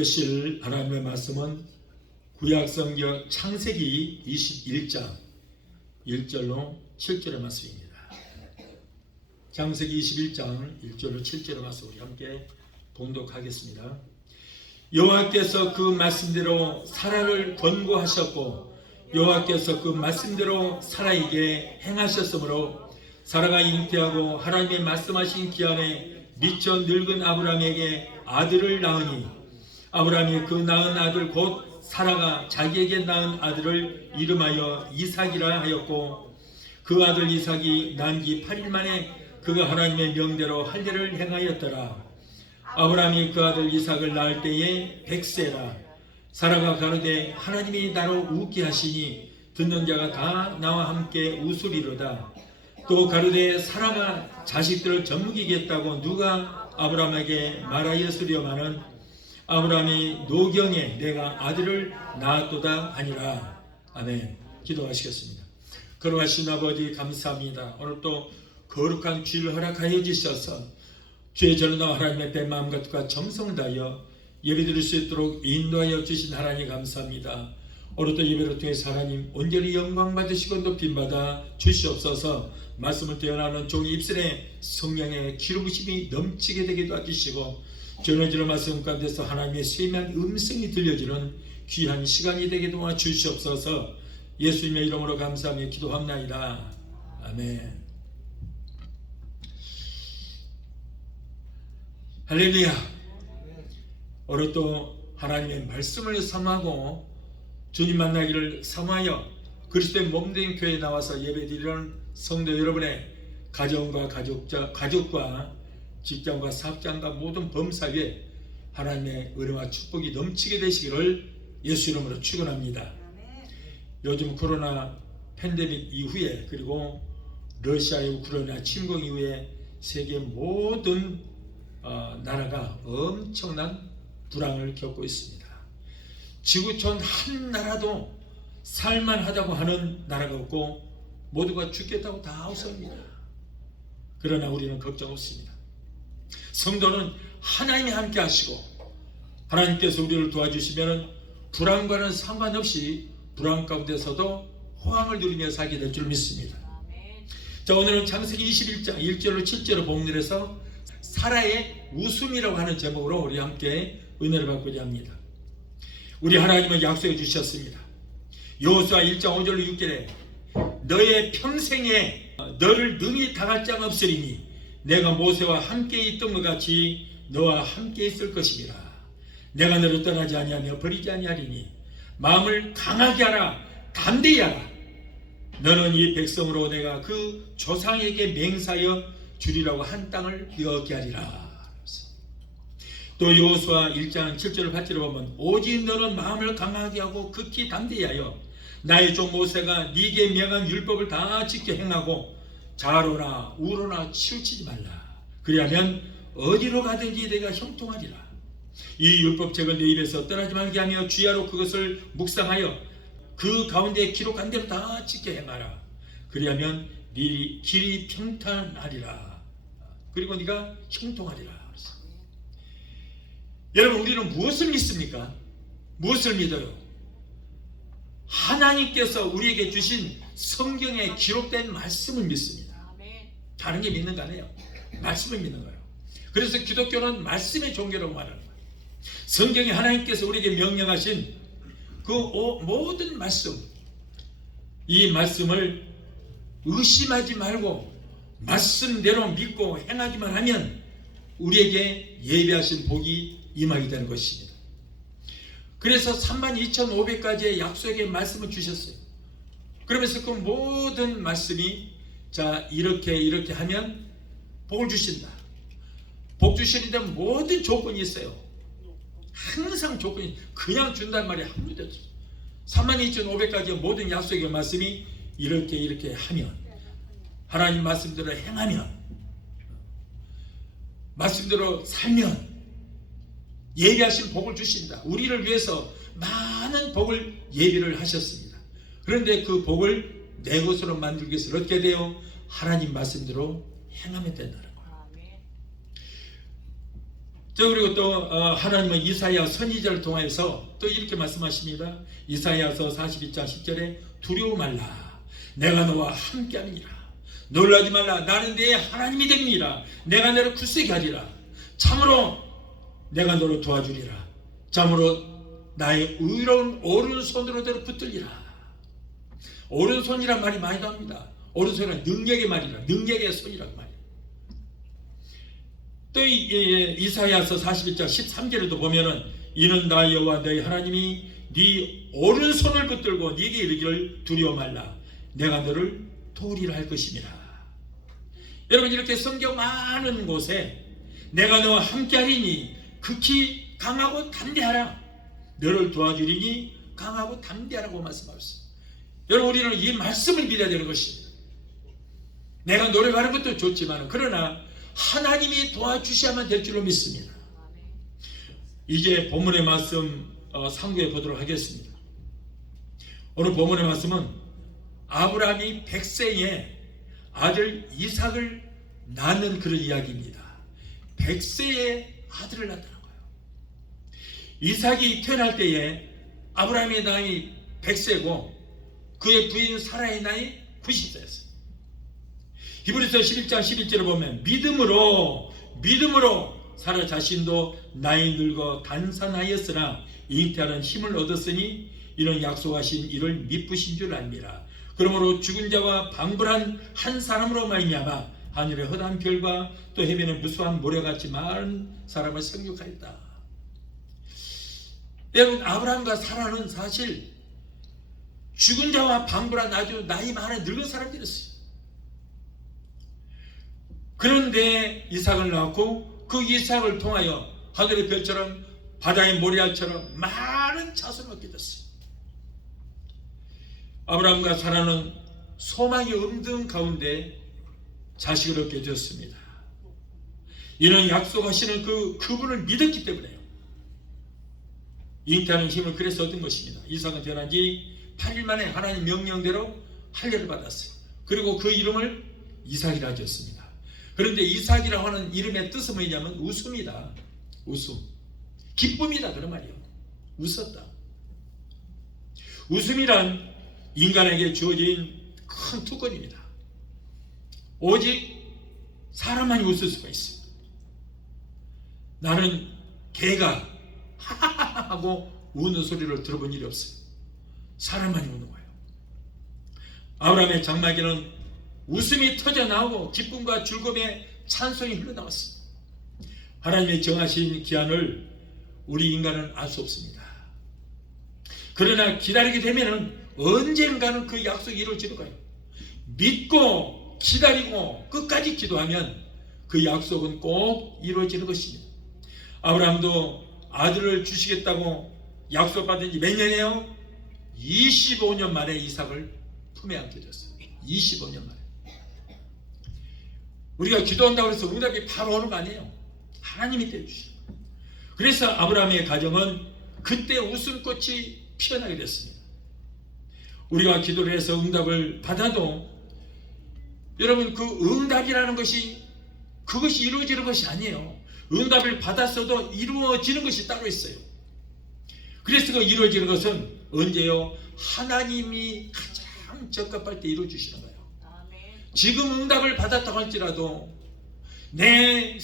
들으실 하나님의 말씀은 구약성경 창세기 21장 1절로 7절의 말씀입니다. 창세기 21장 1절로 7절의 말씀 우리 함께 봉독하겠습니다. 여호와께서 그 말씀대로 사라를 권고하셨고 여호와께서 그 말씀대로 사라에게 행하셨으므로 사라가 잉태하고 하나님의 말씀하신 기한에 미쳐 늙은 아브라함에게 아들을 낳으니 아브라함이 그 낳은 아들 곧 사라가 자기에게 낳은 아들을 이름하여 이삭이라 하였고 그 아들 이삭이 난 지 8일 만에 그가 하나님의 명대로 할 일을 행하였더라. 아브라함이 그 아들 이삭을 낳을 때에 100세라. 사라가 가로되 하나님이 나로 웃게 하시니 듣는 자가 다 나와 함께 웃으리로다. 또 가로되 사라가 자식들을 젖먹이겠다고 누가 아브라함에게 말하였으려마는 아브라함이 노경에 내가 아들을 낳았도다 하니라. 아멘. 기도하시겠습니다. 거룩하신 아버지 감사합니다. 오늘 또 거룩한 주일 허락하여 주셔서 주의 전능한 하나님의 앞에 마음과 뜻과 정성을 다하여 예배 드릴 수 있도록 인도하여 주신 하나님 감사합니다. 오늘도 예배를 통해서 하나님 온전히 영광 받으시고 높임 받아 주시옵소서. 말씀을 떼어나오는 종의 입술에 성령의 기름부심이 넘치게 되게 도와주시고 전해지는 말씀 가운데서 하나님의 세미한 음성이 들려지는 귀한 시간이 되게 도와주시옵소서. 예수님의 이름으로 감사하며 기도합나이다. 아멘. 할렐루야. 오늘 또 하나님의 말씀을 삼하고 주님 만나기를 삼하여 그리스도의 몸된 교회에 나와서 예배드리는 성도 여러분의 가정과 가족과 직장과 사업장과 모든 범사 위에 하나님의 은혜와 축복이 넘치게 되시기를 예수 이름으로 축원합니다. 요즘 코로나 팬데믹 이후에 그리고 러시아의 우크라이나 침공 이후에 세계 모든 나라가 엄청난 불황을 겪고 있습니다. 지구촌 한 나라도 살만하다고 하는 나라가 없고 모두가 죽겠다고 다 웃습니다. 그러나 우리는 걱정 없습니다. 성도는 하나님이 함께 하시고 하나님께서 우리를 도와주시면 불황과는 상관없이 불황 가운데서도 호황을 누리며 살게 될 줄 믿습니다. 자, 오늘은 창세기 21장 1절로 7절을 본문에서 사라의 웃음이라고 하는 제목으로 우리 함께 은혜를 받고자 합니다. 우리 하나님은 약속해 주셨습니다. 여호수아 1장 5절로 6절에 너의 평생에 너를 능히 당할 자가 없으리니 내가 모세와 함께 있던 것 같이 너와 함께 있을 것이니라. 내가 너를 떠나지 아니하며 버리지 아니하리니 마음을 강하게 하라. 담대히 하라. 너는 이 백성으로 내가 그 조상에게 맹세하여 주리라고 한 땅을 얻게 하리라. 또 여호수아 1장 7절을 8절을 보면 오직 너는 마음을 강하게 하고 극히 담대히 하여 나의 종 모세가 네게 명한 율법을 다 지켜 행하고 좌로나 우로나 치우치지 말라. 그리하면 어디로 가든지 내가 형통하리라. 이 율법책을 내 입에서 떠나지 말게 하며 주야로 그것을 묵상하여 그 가운데 기록한 대로 다 지켜 행하라. 그리하면 네 길이 평탄하리라. 그리고 네가 형통하리라. 여러분, 우리는 무엇을 믿습니까? 무엇을 믿어요? 하나님께서 우리에게 주신 성경에 기록된 말씀을 믿습니다. 다른 게 믿는 거 아니에요. 말씀을 믿는 거예요. 그래서 기독교는 말씀의 종교라고 말하는 거예요. 성경에 하나님께서 우리에게 명령하신 그 모든 말씀, 이 말씀을 의심하지 말고 말씀대로 믿고 행하기만 하면 우리에게 예비하신 복이 임하게 되는 것입니다. 그래서 32,500가지의 약속의 말씀을 주셨어요. 그러면서 그 모든 말씀이 자 이렇게 하면 복을 주신다. 복 주시는데 모든 조건이 있어요. 항상 조건이 그냥 준단 말이 한 문제도 없어요. 32,500가지의 모든 약속의 말씀이 이렇게 하면 하나님 말씀대로 행하면 말씀대로 살면 예비하신 복을 주신다. 우리를 위해서 많은 복을 예비를 하셨습니다. 그런데 그 복을 내 것으로 만들기 위해서 어떻게 돼요? '하나님 말씀대로 행하면 된다는 거예요. '하나님 말씀대로 행하면 예비하신 복이 임하게 되는 것입니다. 그래서 32,500가지의 약속의 말씀이 이렇게 하면 하나님 말씀대로 행하면 말씀대로 살면 예비하신 복을 주신다. 우리를 위해서 많은 복을 예비를 하셨습니다. 그런데 그 복을 내 것으로 만들기 위해서 어떻게 돼요? '하나님 말씀대로 행하면 된다는 거예요. 그리고 또 하나님은 이사야 선지자를 통해서 또 이렇게 말씀하십니다. 이사야서 42장 10절에 두려워 말라. 내가 너와 함께하니라. 놀라지 말라. 나는 네 하나님이 됩니다. 내가 너를 굳세게 하리라. 참으로 내가 너를 도와주리라. 참으로 나의 의로운 오른손으로 너를 붙들리라. 오른손이란 말이 많이 나옵니다. 오른손은 능력의 말이라. 능력의 손이라고 말이에요. 또 이사야서 41장 13절에도 보면은 이는 나 여호와 너희 하나님이 네 오른손을 붙들고 네게 이르기를 두려워 말라. 내가 너를 도우리라 할 것입니다. 여러분, 이렇게 성경 많은 곳에 내가 너와 함께하리니 극히 강하고 담대하라. 너를 도와주리니 강하고 담대하라고 말씀하셨어요. 여러분, 우리는 이 말씀을 믿어야 되는 것입니다. 내가 노력하는 것도 좋지만 그러나 하나님이 도와주셔야만 될 줄로 믿습니다. 이제 본문의 말씀 상고해 보도록 하겠습니다. 오늘 본문의 말씀은 아브라함이 100세에 아들 이삭을 낳는 그런 이야기입니다. 100세에 아들을 낳았다는 거예요. 이삭이 태어날 때에 아브라함의 나이 100세고 그의 부인 사라의 나이 90세였어요. 히브리서 11장 11절을 보면 믿음으로 사라 자신도 나이 늙어 단산하였으나 잉태하는 힘을 얻었으니 이는 약속하신 이를 미쁘신 줄 압니다. 그러므로 죽은 자와 방불한 한 사람으로 말미암아 하늘의 허다한 별과 또 해변의 무수한 모래같이 많은 사람을 생육하였다. 여러분, 아브라함과 사라는 사실 죽은 자와 방불한 아주 나이 많은 늙은 사람들이었어요. 그런데 이삭을 낳았고 그 이삭을 통하여 하늘의 별처럼 바다의 모래알처럼 많은 자손을 얻게 됐어요. 아브라함과 사라는 소망이 없는 가운데 자식을 얻게 되었습니다. 이는 약속하시는 그분을 믿었기 때문에요. 잉태하는 힘을 그래서 얻은 것입니다. 이삭은 태어난 지 8일 만에 하나님 명령대로 할례를 받았어요. 그리고 그 이름을 이삭이라 지었습니다. 그런데 이삭이라고 하는 이름의 뜻은 뭐냐면 웃음이다. 웃음. 기쁨이다 그런 말이에요. 웃었다. 웃음이란 인간에게 주어진 큰 특권입니다. 오직 사람만이 웃을 수가 있어요. 나는 개가 하하하 하고 우는 소리를 들어본 일이 없어요. 사람만이 우는 거예요. 아브라함의 장막에는 웃음이 터져 나오고 기쁨과 즐거움의 찬송이 흘러나왔습니다. 하나님의 정하신 기한을 우리 인간은 알 수 없습니다. 그러나 기다리게 되면 언젠가는 그 약속이 이루어지는 거예요. 믿고 기다리고 끝까지 기도하면 그 약속은 꼭 이루어지는 것입니다. 아브라함도 아들을 주시겠다고 약속받은 지 몇 년이에요? 25년 만에 이삭을 품에 안게 됐어요. 25년 만에. 우리가 기도한다고 해서 응답이 바로 오는 거 아니에요. 하나님이 떼주시는 거예요. 그래서 아브라함의 가정은 그때 웃음꽃이 피어나게 됐습니다. 우리가 기도를 해서 응답을 받아도 여러분, 그 응답이라는 것이 그것이 이루어지는 것이 아니에요. 응답을 받았어도 이루어지는 것이 따로 있어요. 그래서 그 이루어지는 것은 언제요? 하나님이 가장 적합할 때 이루어주시는 거예요. 지금 응답을 받았다고 할지라도 내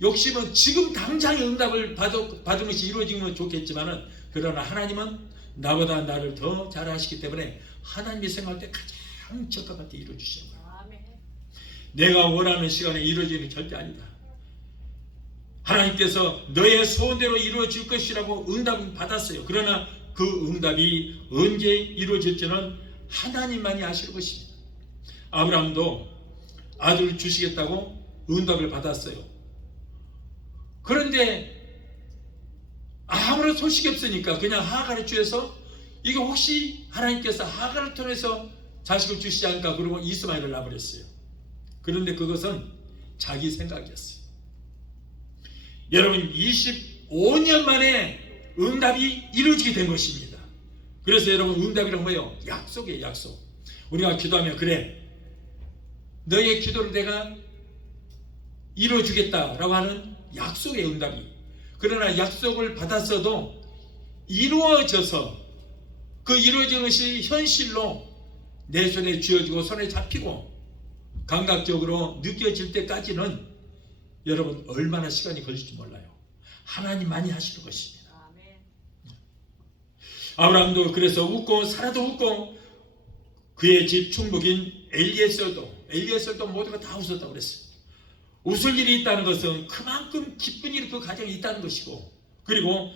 욕심은 지금 당장 응답을 받은 것이 이루어지면 좋겠지만은, 그러나 하나님은 나보다 나를 더 잘하시기 때문에 하나님이 생각할 때 가장 적합할 때 이루어주시는 거예요. 내가 원하는 시간에 이루어지는 게 절대 아니다. 하나님께서 너의 소원대로 이루어질 것이라고 응답은 받았어요. 그러나 그 응답이 언제 이루어질지는 하나님만이 아실 것입니다. 아브라함도 아들을 주시겠다고 응답을 받았어요. 그런데 아무런 소식이 없으니까 그냥 하가를 주해서 이게 혹시 하나님께서 하가를 통해서 자식을 주시지 않을까 그러고 이스마엘을 낳아버렸어요. 그런데 그것은 자기 생각이었어요. 여러분, 25년 만에 응답이 이루어지게 된 것입니다. 그래서 여러분, 응답이란 뭐예요? 약속이에요. 약속. 우리가 기도하면 그래, 너의 기도를 내가 이루어주겠다라고 하는 약속의 응답이. 그러나 약속을 받았어도 이루어져서 그 이루어진 것이 현실로 내 손에 쥐어지고 손에 잡히고 감각적으로 느껴질 때까지는 여러분 얼마나 시간이 걸릴지 몰라요. 하나님만이 하시는 것입니다. 아브라함도 그래서 웃고 사라도 웃고 그의 집 충북인 엘리에셀도 모두가 다 웃었다고 그랬어요. 웃을 일이 있다는 것은 그만큼 기쁜 일이 그 가정에 있다는 것이고, 그리고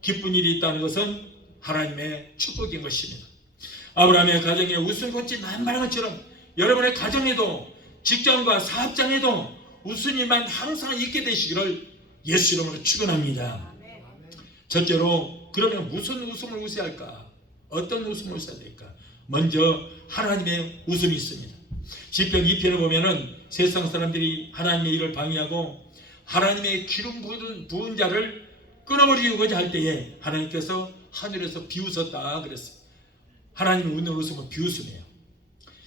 기쁜 일이 있다는 것은 하나님의 축복인 것입니다. 아브라함의 가정에 웃음꽃이 만발한 것처럼 여러분의 가정에도 직장과 사업장에도 웃은 일만 항상 있게 되시기를 예수 이름으로 축원합니다. 첫째로, 그러면 무슨 웃음을 웃어야 할까? 어떤 웃음을 웃어야 될까? 먼저 하나님의 웃음이 있습니다. 시편 2편을 보면은 세상 사람들이 하나님의 일을 방해하고 하나님의 기름 부은 자를 끊어버리고자 할 때에 하나님께서 하늘에서 비웃었다 그랬어요. 하나님이 웃는 웃음은 비웃음이에요.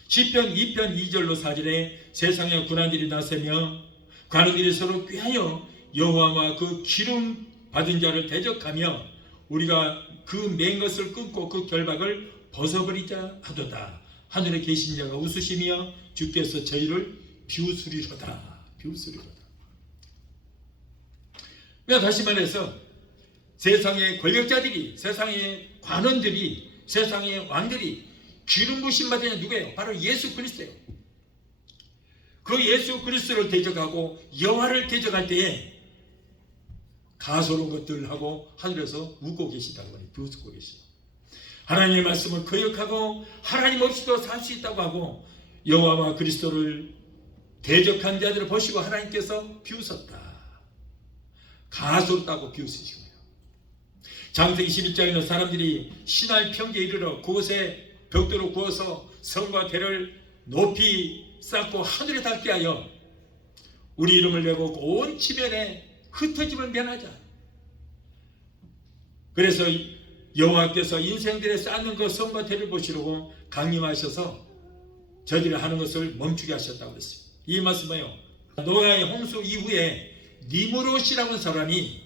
시편 2편 2절로 4절에 세상의 군한들이 나서며 관원들이 서로 꾀하여 여호와와 그 기름 받은 자를 대적하며 우리가 그 맨 것을 끊고 그 결박을 벗어버리자 하도다. 하늘에 계신 자가 웃으시며 주께서 저희를 비웃으리로다. 비웃으리로다. 그러니까 다시 말해서 세상의 권력자들이, 세상의 관원들이, 세상의 왕들이 기름 부심 받은 자 누구예요? 바로 예수 그리스도예요. 그 예수 그리스도를 대적하고 여호와를 대적할 때에 가소로운 것들하고 하늘에서 웃고 계시다는 거예요. 비웃고 계시다. 하나님의 말씀을 거역하고 하나님 없이도 살 수 있다고 하고 여호와와 그리스도를 대적한 자들을 보시고 하나님께서 비웃었다. 가소롭다고 비웃으신 거예요. 장세기 11장에는 사람들이 신할 평지에 이르러 그곳에 벽돌을 구워서 성과 대를 높이 쌓고 하늘에 닿게 하여 우리 이름을 내고 온 지면에 흩어짐을 면하자. 그래서 여호와께서 인생들에 쌓는 그 성과 대를 보시려고 강림하셔서 저들이 하는 것을 멈추게 하셨다고 그랬어요. 이 말씀은요, 노아의 홍수 이후에 니므롯이라는 사람이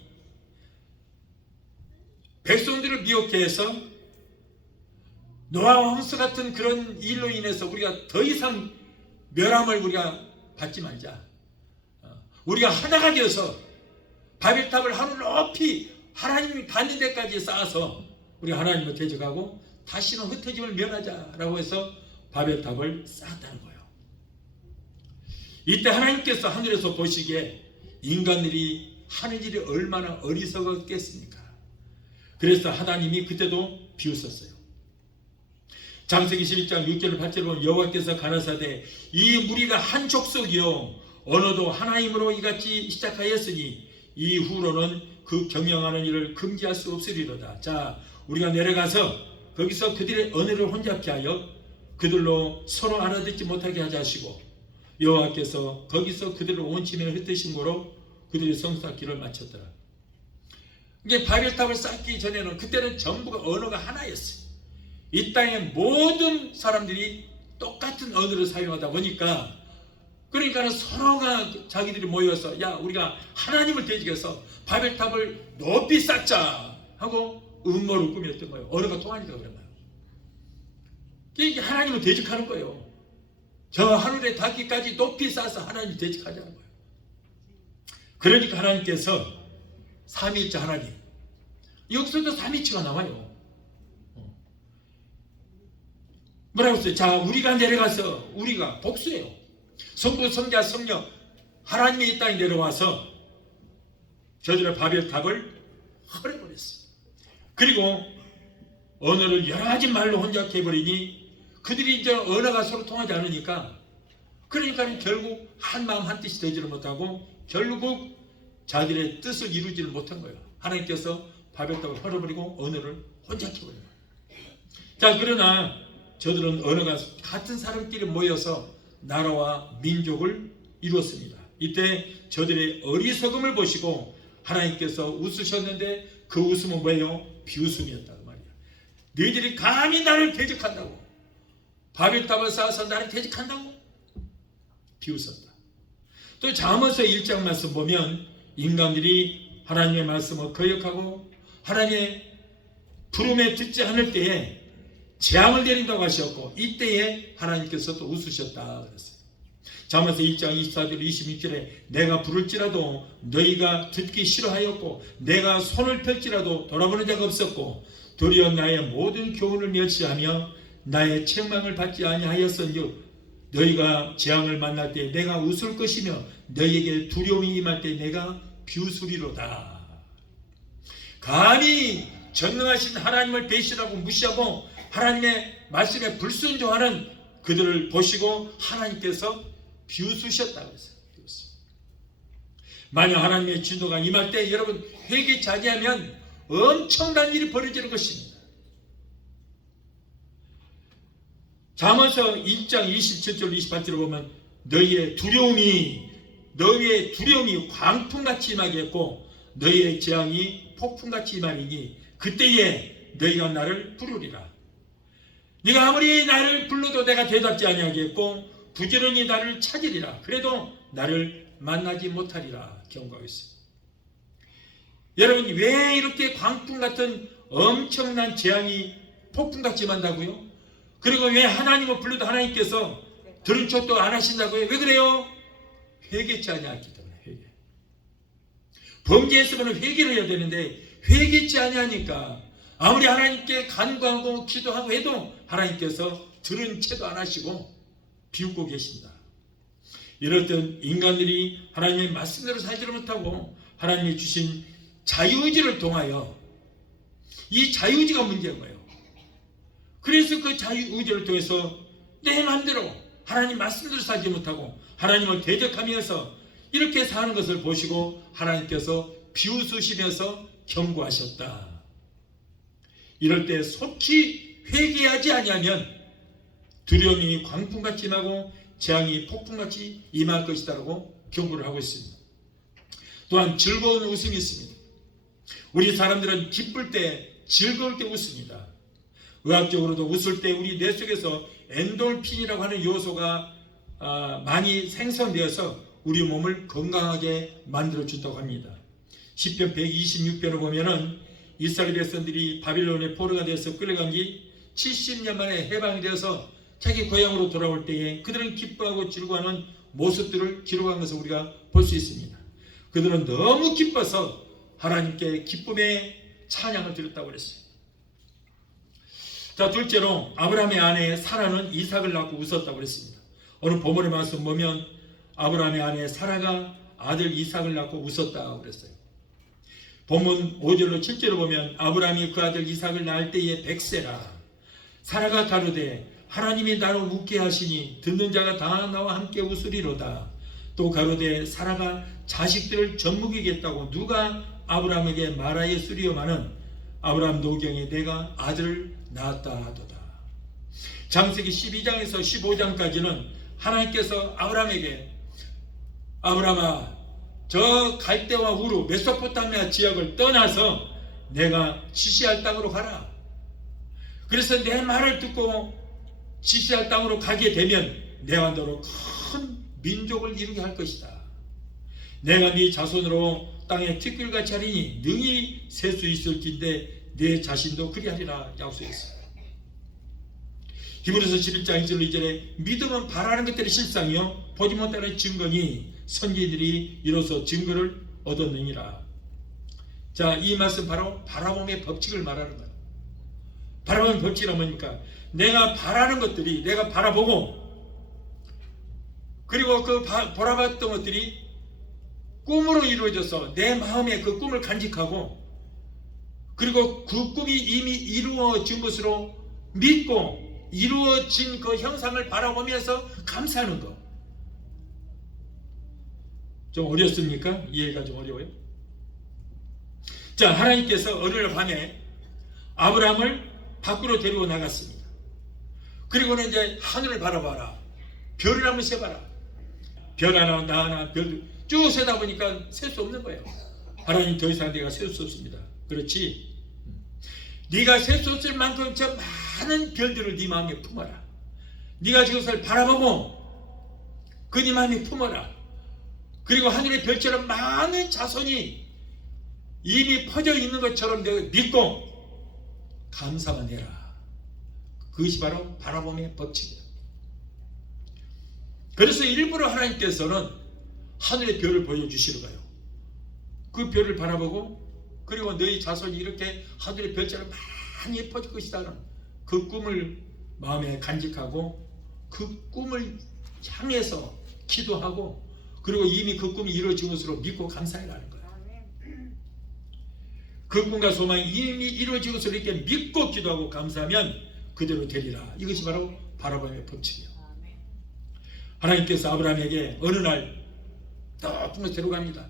백성들을 미혹해 해서 노아와 홍수 같은 그런 일로 인해서 우리가 더 이상 멸함을 우리가 받지 말자. 우리가 하나가 되어서 바벨탑을 하늘 높이 하나님이 받는 데까지 쌓아서 우리가 하나님을 대적하고 다시는 흩어짐을 면하자라고 해서 바벨탑을 쌓았다는 거예요. 이때 하나님께서 하늘에서 보시기에 인간들이 하는 일이 얼마나 어리석었겠습니까? 그래서 하나님이 그때도 비웃었어요. 장세기 12장 6절 8절을 보면 여호와께서 가라사대 이 무리가 한 족속이요 언어도 하나님으로 이같이 시작하였으니 이후로는 그 경영하는 일을 금지할 수 없으리로다. 자, 우리가 내려가서 거기서 그들의 언어를 혼잡케 하여 그들로 서로 알아듣지 못하게 하자 하시고 여호와께서 거기서 그들을 온 지면에 흩으신 거로 그들의 성사길을 마쳤더라. 이게 바벨탑을 쌓기 전에는 그때는 전부가 언어가 하나였어요. 이 땅의 모든 사람들이 똑같은 언어를 사용하다 보니까 그러니까 서로가 자기들이 모여서 야 우리가 하나님을 대적해서 바벨탑을 높이 쌓자 하고 음모를 꾸몄던 거예요. 언어가 통하니까 그런 거예요. 이게 하나님을 대적하는 거예요. 저 하늘에 닿기까지 높이 쌓아서 하나님을 대적하자는 거예요. 그러니까 하나님께서 삼위일체 하나님, 여기서도 삼위일체가 나와요. 뭐라고 했어요? 자, 우리가 내려가서 우리가 복수예요. 성부, 성자, 성령 하나님이 이 땅에 내려와서 저들의 바벨탑을 헐어버렸어요. 그리고 언어를 여러 가지 말로 혼잡해 버리니 그들이 이제 언어가 서로 통하지 않으니까 그러니까 결국 한 마음 한 뜻이 되지를 못하고 결국 자기의 뜻을 이루지를 못한 거예요. 하나님께서 바벨탑을 헐어버리고 언어를 혼잡해 버린 거예요. 자, 그러나 저들은 언어가 같은 사람끼리 모여서 나라와 민족을 이루었습니다. 이때 저들의 어리석음을 보시고 하나님께서 웃으셨는데 그 웃음은 뭐예요? 비웃음이었다고 말이야. 너희들이 감히 나를 대적한다고, 바벨탑을 쌓아서 나를 대적한다고 비웃었다. 또 잠언서 1장 말씀 보면 인간들이 하나님의 말씀을 거역하고 하나님의 부름에 듣지 않을 때에 재앙을 내린다고 하셨고, 이때에 하나님께서 또 웃으셨다 그랬어요. 잠언서 1장 24절 26절에 내가 부를지라도 너희가 듣기 싫어하였고 내가 손을 펼지라도 돌아보는 자가 없었고 도리어 나의 모든 교훈을 멸시하며 나의 책망을 받지 아니하였은즉 너희가 재앙을 만날 때 내가 웃을 것이며 너희에게 두려움이 임할 때 내가 비웃으리로다. 감히 전능하신 하나님을 배신하고 무시하고 하나님의 말씀에 불순종하는 그들을 보시고 하나님께서 비웃으셨다고 했어요. 만약 하나님의 진노가 임할 때 여러분 회개치 아니하면 엄청난 일이 벌어지는 것입니다. 잠언서 1장 27절 28절을 보면 너희의 두려움이 광풍같이 임하겠고 너희의 재앙이 폭풍같이 임하리니 그때에 너희가 나를 부르리라. 네가 아무리 나를 불러도 내가 대답지 아니하겠고 부지런히 나를 찾으리라. 그래도 나를 만나지 못하리라. 경고하고 있습니다. 여러분 왜 이렇게 광풍 같은 엄청난 재앙이 폭풍같이 임한다고요? 그리고 왜 하나님을 불러도 하나님께서 들은 척도 안 하신다고요? 왜 그래요? 회개치 아니하기 때문에. 회개. 범죄했으면 회개를 해야 되는데 회개치 아니하니까 아무리 하나님께 간구하고 기도하고 해도 하나님께서 들은 채도 안 하시고 비웃고 계신다. 이럴 땐 인간들이 하나님의 말씀대로 살지를 못하고 하나님이 주신 자유의지를 통하여 이 자유의지가 문제인 거예요. 그래서 그 자유의지를 통해서 내 마음대로 하나님 말씀대로 살지 못하고 하나님을 대적하면서 이렇게 사는 것을 보시고 하나님께서 비웃으시면서 경고하셨다. 이럴 때 속히 회개하지 아니하면 두려움이 광풍같이 임하고 재앙이 폭풍같이 임할 것이다라고 경고를 하고 있습니다. 또한 즐거운 웃음이 있습니다. 우리 사람들은 기쁠 때 즐거울 때 웃습니다. 의학적으로도 웃을 때 우리 뇌 속에서 엔돌핀이라고 하는 요소가 많이 생성되어서 우리 몸을 건강하게 만들어준다고 합니다. 시편 126편을 보면은 이스라엘 백성들이 바빌론의 포로가 되어서 끌려간 지 70년 만에 해방이 되어서 자기 고향으로 돌아올 때에 그들은 기뻐하고 즐거워하는 모습들을 기록한 것을 우리가 볼 수 있습니다. 그들은 너무 기뻐서 하나님께 기쁨의 찬양을 드렸다고 그랬어요. 자, 둘째로 아브라함의 아내 사라는 이삭을 낳고 웃었다고 그랬습니다. 오늘 본문의 말씀 보면 아브라함의 아내 사라가 아들 이삭을 낳고 웃었다고 그랬어요. 본문 5절로 7절을 보면 아브라함이 그 아들 이삭을 낳을 때에 100세라. 사라가 가로되 하나님이 나로 웃게 하시니 듣는 자가 다 나와 함께 웃으리로다. 또 가로되 사라가 자식들을 젖먹이겠다고 누가 아브라함에게 말하였으리요마는 아브라함 노경에 내가 아들을 낳았다 하도다. 창세기 12장에서 15장까지는 하나님께서 아브라함에게 아브라함아 저 갈대와 우루 메소포타미아 지역을 떠나서 내가 지시할 땅으로 가라. 그래서 내 말을 듣고 지시할 땅으로 가게 되면 내가 너로 큰 민족을 이루게 할 것이다. 내가 네 자손으로 땅에 티끌같이 하리니 능히 셀 수 있을진데 내 자신도 그리하리라 약속했어요. 히브리서 11장 1절 2절에 믿음은 바라는 것들의 실상이요 보지 못하는 증거니 선지자들이 이로써 증거를 얻었느니라. 자, 이 말씀 바로 바라봄의 법칙을 말하는 거예요. 바라봄의 법칙은 뭡니까? 내가 바라는 것들이 내가 바라보고 그리고 그 바라봤던 것들이 꿈으로 이루어져서 내 마음에 그 꿈을 간직하고 그리고 그 꿈이 이미 이루어진 것으로 믿고 이루어진 그 형상을 바라보면서 감사하는 것. 좀 어렵습니까? 이해가 좀 어려워요? 자, 하나님께서 어느 밤에 아브라함을 밖으로 데리고 나갔습니다. 그리고는 이제 하늘을 바라봐라. 별을 한번 세봐라. 별 하나 나 하나 별 쭉 세다 보니까 셀 수 없는 거예요. 하나님 더 이상 내가 셀 수 없습니다. 그렇지? 네가 셀 수 없을 만큼 저 많은 별들을 네 마음에 품어라. 네가 그것을 바라보고 그 네 마음에 품어라. 그리고 하늘의 별처럼 많은 자손이 이미 퍼져 있는 것처럼 내가 믿고 감사만 해라. 그것이 바로 바라봄의 법칙이다. 그래서 일부러 하나님께서는 하늘의 별을 보여주시러 가요. 그 별을 바라보고 그리고 너희 자손이 이렇게 하늘의 별처럼 많이 퍼질 것이다. 그 꿈을 마음에 간직하고 그 꿈을 향해서 기도하고 그리고 이미 그 꿈이 이루어진 것으로 믿고 감사해라는 거예요. 그 꿈과 소망이 이미 이루어진 것으로 이렇게 믿고 기도하고 감사하면 그대로 되리라. 이것이 바로 바라봄의 법칙이에요. 하나님께서 아브라함에게 어느 날 높은 곳에 데려갑니다.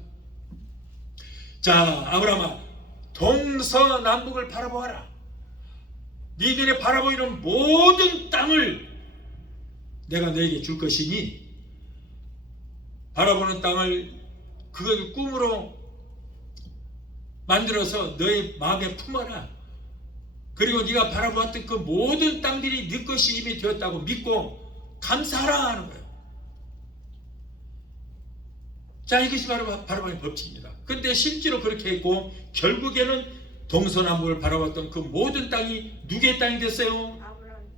자, 아브라함아, 동서남북을 바라보아라. 니들의 바라보이는 모든 땅을 내가 너에게 줄 것이니 바라보는 땅을 그걸 꿈으로 만들어서 너의 마음에 품어라. 그리고 네가 바라보았던 그 모든 땅들이 네 것이 이미 되었다고 믿고 감사하라 하는 거예요. 자, 이것이 바로 바라봄의 법칙입니다. 근데 실제로 그렇게 했고 결국에는 동서남북을 바라봤던 그 모든 땅이 누구의 땅이 됐어요?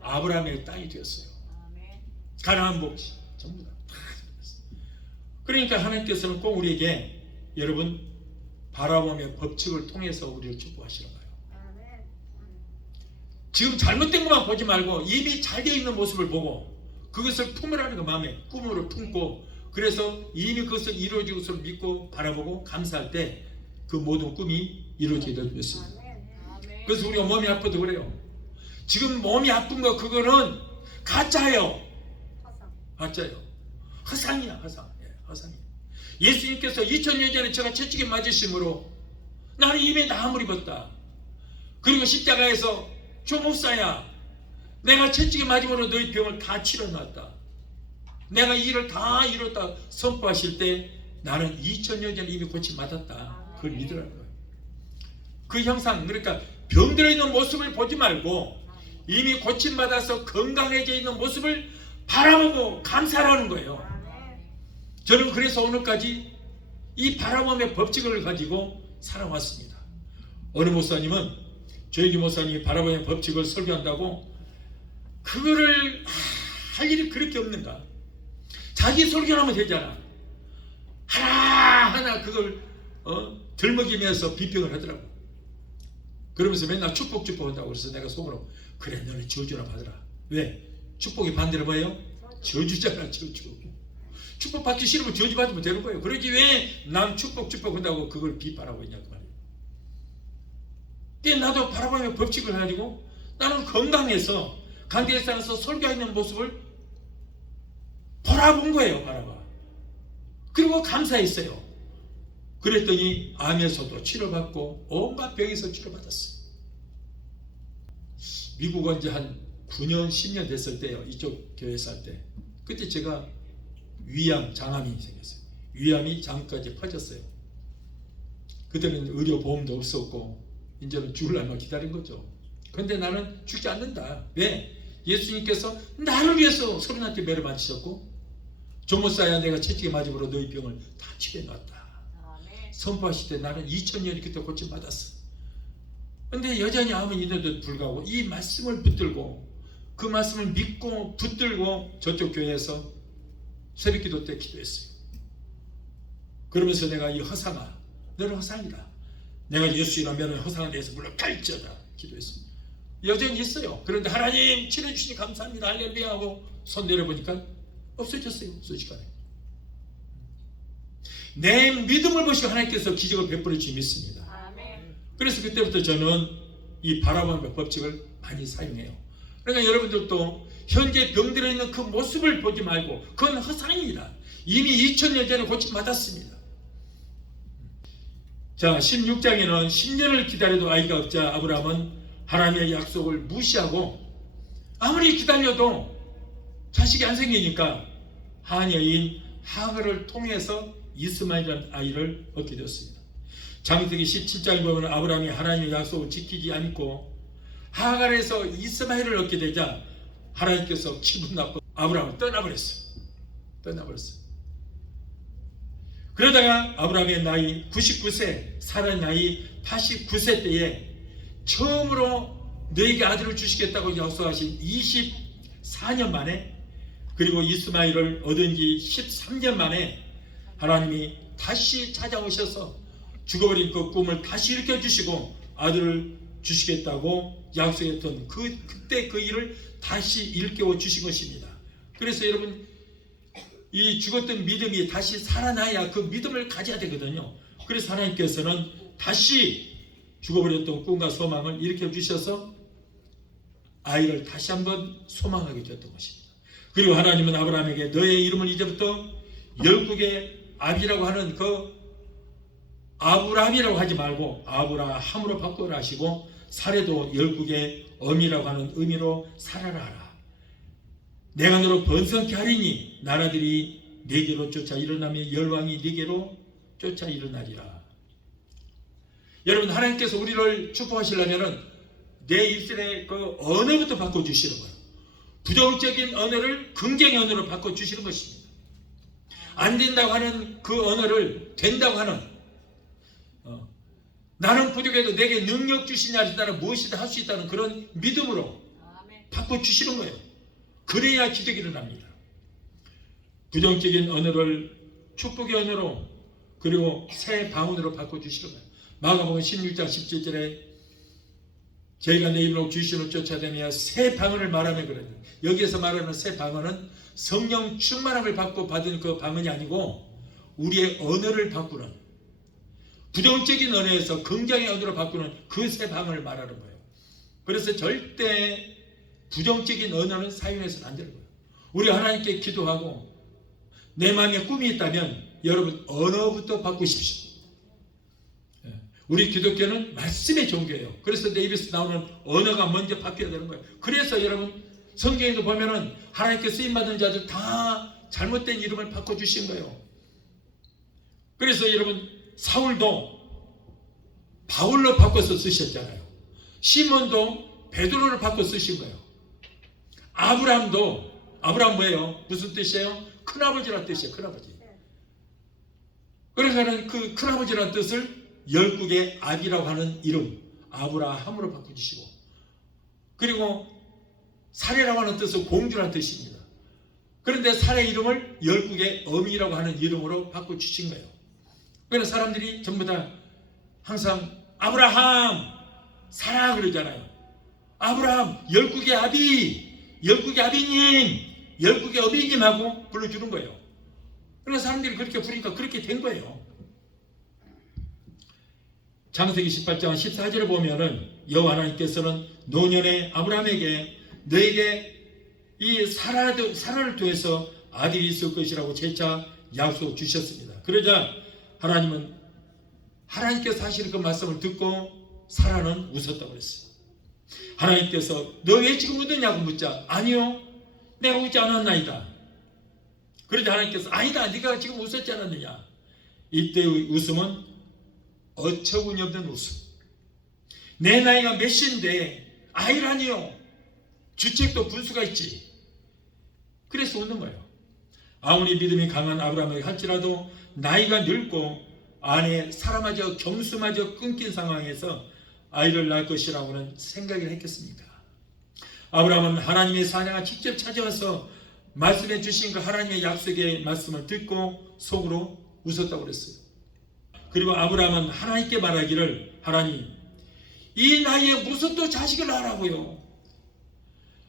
아브라함의 땅이 되었어요. 가나안 복지 전부 다. 그러니까 하나님께서는 꼭 우리에게 여러분 바라봄의 법칙을 통해서 우리를 축복하시는 거예요. 지금 잘못된 것만 보지 말고 이미 잘 되어 있는 모습을 보고 그것을 품으라는 거 마음에 꿈으로 품고 그래서 이미 그것을 이루어진 것을 믿고 바라보고 감사할 때 그 모든 꿈이 이루어지게 되었습니다. 그래서 우리가 몸이 아파도 그래요. 지금 몸이 아픈 거 그거는 가짜예요. 가짜예요. 허상이야, 허상. 허상이에요. 예수님께서 2000년 전에 제가 채찍에 맞으심으로 나는 이미 나음을 입었다. 그리고 십자가에서 조목사야, 내가 채찍에 맞음으로 너희 병을 다 치러놨다. 내가 이 일을 다 이뤘다 선포하실 때 나는 2000년 전에 이미 고침 받았다. 그걸 믿으라는 거예요. 그 형상, 그러니까 병들어 있는 모습을 보지 말고 이미 고침 받아서 건강해져 있는 모습을 바라보고 감사하는 거예요. 저는 그래서 오늘까지 이 바라봄의 법칙을 가지고 살아왔습니다. 어느 목사님은 조영기 목사님이 바라봄의 법칙을 설교한다고 그거를 할 일이 그렇게 없는가? 자기 설교를 하면 되잖아. 하나하나 그걸 들먹이면서 비평을 하더라고. 그러면서 맨날 축복 한다고. 그래서 내가 속으로 그래 너는 저주나 받으라. 왜? 축복이 반대로 뭐예요? 저주잖아. 저주. 축복 받기 싫으면 저주 받으면 되는 거예요. 그러지 왜 남 축복 한다고 그걸 비판하고 있냐고 말이에요. 근데 나도 바라보는 법칙을 가지고 나는 건강해서 강대에 살아서 설교하는 모습을 바라본 거예요. 바라봐. 그리고 감사했어요. 그랬더니 암에서도 치료받고 온갖 병에서 치료받았어요. 미국 온 지 한 9년 10년 됐을 때요. 이쪽 교회에서 할 때 그때 제가 위암, 장암이 생겼어요. 위암이 장까지 퍼졌어요. 그때는 의료보험도 없었고 이제는 죽을 날만 기다린 거죠. 그런데 나는 죽지 않는다. 왜? 예수님께서 나를 위해서 서른한테 매를 맞으셨고 조모사야 내가 채찍에 맞음으로 너희 병을 다 치료해놨다. 선포하실 때 나는 2000년이 그때 고침받았어. 근데 여전히 암은 있는데도 불구하고 이 말씀을 붙들고 그 말씀을 믿고 붙들고 저쪽 교회에서 새벽기도 때 기도했어요. 그러면서 내가 이 허상아, 너는 허상이다. 내가 예수이라면 허상에 대해서 물러갈지어다 기도했습니다. 여전히 있어요. 그런데 하나님 치료해주시니 감사합니다. 할렐루야 하고 손 내려보니까 없어졌어요. 순식간에. 내 믿음을 보시고 하나님께서 기적을 베풀어 주시 믿습니다. 그래서 그때부터 저는 이 바라봄의 법칙을 많이 사용해요. 그러니까 여러분들도 현재 병들어 있는 그 모습을 보지 말고 그건 허상입니다. 이미 2000년 전에 고침받았습니다. 자, 16장에는 10년을 기다려도 아이가 없자 아브라함은 하나님의 약속을 무시하고 아무리 기다려도 자식이 안 생기니까 하녀인 하갈을 통해서 이스마엘이라는 아이를 얻게 되었습니다. 창세기 17장에 보면 아브라함이 하나님의 약속을 지키지 않고 하갈에서 이스마엘을 얻게 되자 하나님께서 기분 나빠 아브라함을 떠나버렸어요. 그러다가 아브라함의 나이 99세, 사라의 나이 89세 때에 처음으로 너에게 아들을 주시겠다고 약속하신 24년 만에, 그리고 이스마엘을 얻은 지 13년 만에 하나님이 다시 찾아오셔서 죽어버린 그 꿈을 다시 일으켜주시고 아들을 주시겠다고 약속했던 그때 그 일을 다시 일깨워 주신 것입니다. 그래서 여러분, 이 죽었던 믿음이 다시 살아나야 그 믿음을 가져야 되거든요. 그래서 하나님께서는 다시 죽어버렸던 꿈과 소망을 일으켜 주셔서 아이를 다시 한번 소망하게 되었던 것입니다. 그리고 하나님은 아브라함에게 너의 이름을 이제부터 열국의 아비라고 하는 그 아브라함이라고 하지 말고 아브라함으로 바꾸라 하시고, 사례도 열국의 어미라고 하는 의미로 살아라 하라. 내가 너로 번성케 하리니 나라들이 네게로 쫓아 일어나며 열왕이 네게로 쫓아 일어나리라. 여러분, 하나님께서 우리를 축복하시려면 내 입술의 그 언어부터 바꿔주시는 거예요. 부정적인 언어를 긍정의 언어로 바꿔주시는 것입니다. 안 된다고 하는 그 언어를 된다고 하는, 나는 부족해도 내게 능력 주신 자를 따라 무엇이든 할 수 있다는 그런 믿음으로 바꿔주시는 거예요. 그래야 기적이 일어납니다. 부정적인 언어를 축복의 언어로, 그리고 새 방언으로 바꿔주시는 거예요. 마가복음 16장 17절에 저희가 내 이름으로 귀신을 쫓아다니며 새 방언을 말하며 그래요. 여기에서 말하는 새 방언은 성령 충만함을 받고 받은 그 방언이 아니고 우리의 언어를 바꾸는, 부정적인 언어에서 긍정의 언어로 바꾸는 그 새 방언을 말하는 거예요. 그래서 절대 부정적인 언어는 사용해서는 안 되는 거예요. 우리 하나님께 기도하고 내 마음에 꿈이 있다면 여러분 언어부터 바꾸십시오. 우리 기독교는 말씀의 종교예요. 그래서 내 입에서 나오는 언어가 먼저 바뀌어야 되는 거예요. 그래서 여러분 성경에도 보면은 하나님께 쓰임받은 자들 다 잘못된 이름을 바꿔주신 거예요. 그래서 여러분 사울도 바울로 바꿔서 쓰셨잖아요. 시몬도 베드로를 바꿔 쓰신 거예요. 아브라함 뭐예요? 무슨 뜻이에요? 큰아버지라는 뜻이에요. 큰아버지. 그래서 그 큰아버지라는 뜻을 열국의 아비라고 하는 이름 아브라함으로 바꿔주시고, 그리고 사례라고 하는 뜻은 공주라는 뜻입니다. 그런데 사례 이름을 열국의 어미라고 하는 이름으로 바꿔주신 거예요. 그래서 사람들이 전부 다 항상 아브라함 사라 그러잖아요. 아브라함 열국의 아비, 열국의 아비님, 열국의 어비님 하고 불러주는 거예요. 그래서 사람들이 그렇게 부르니까 그렇게 된 거예요. 창세기 18장 14절을 보면은 여호와 하나님께서는 노년의 아브라함에게 너에게 이 사라를 통해서 아들이 있을 것이라고 재차 약속 주셨습니다. 그러자 하나님은 하나님께서 하시는 그 말씀을 듣고 사라는 웃었다고 그랬어요. 하나님께서 너 왜 지금 웃느냐고 묻자, 아니요 내가 웃지 않았나이다. 그러자 하나님께서 아니다 네가 지금 웃었지 않았느냐. 이때의 웃음은 어처구니 없는 웃음. 내 나이가 몇인데 아이라니요. 주책도 분수가 있지. 그래서 웃는 거예요. 아무리 믿음이 강한 아브라함에게 할지라도 나이가 늙고 아내 사람마저 겸수마저 끊긴 상황에서 아이를 낳을 것이라고는 생각을 했겠습니까? 아브라함은 하나님의 사자가 직접 찾아와서 말씀해 주신 그 하나님의 약속의 말씀을 듣고 속으로 웃었다고 그랬어요. 그리고 아브라함은 하나님께 말하기를, 하나님 이 나이에 무슨 또 자식을 낳으라고요.